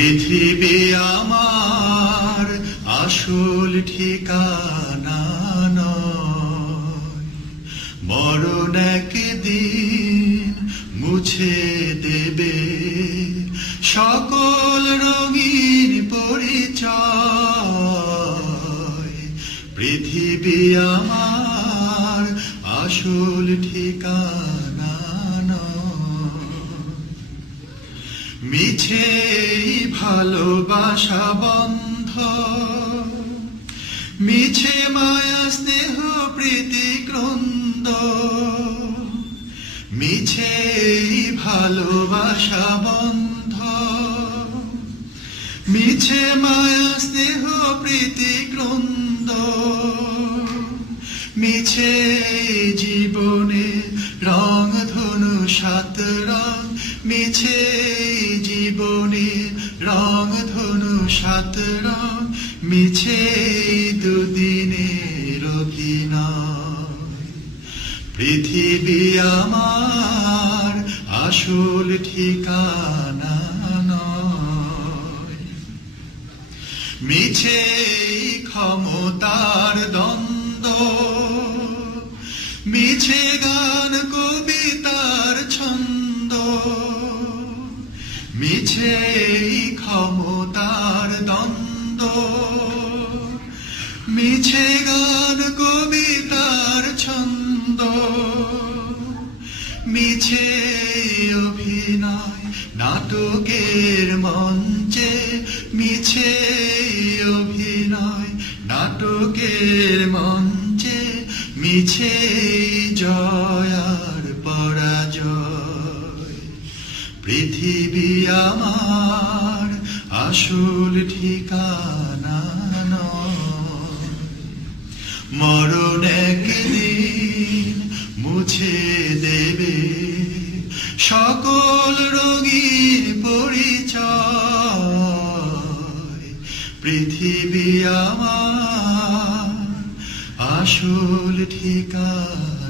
পৃথিবী আমার আসল ঠিকানা নয়, মরণ একদিন মুছে দেবে সকল রঙিন পরিচয়। পৃথিবী আমার আসল ঠিকানা নয়, মিছে ভালোবাসা বন্ধ, মিছে মায়া স্নেহ প্রীতি ক্রন্দ, মিছে ভালোবাসা বন্ধ, মিছে মায়া স্নেহ প্রীতি ক্রন্দ, মিছে জীবনে রং ধনু সাত রং, মিছে জীবনে রং ধনু সাত রং, মিছে দুদিনের অভিনয়। পৃথিবী আমার আসল ঠিকানা নয়, মিছে ক্ষমতার দ্বন্দ্ব, মিছে গান কবিতার ছন্দ, মিছে ক্ষমতার দ্বন্দ্ব, মিছে গান কবিতার ছন্দ, মিছে অভিনয় নাটকের মঞ্চে, মিছে অভিনয় নাটকের মঞ্চে, মিছে জয় আর পরাজয়। পৃথিবী আমার আসল ঠিকানা নয়, মরণ একদিন মুছে দেবে সকল রঙিন পরিচয়। পৃথিবী আমার আসল ঠিকানা।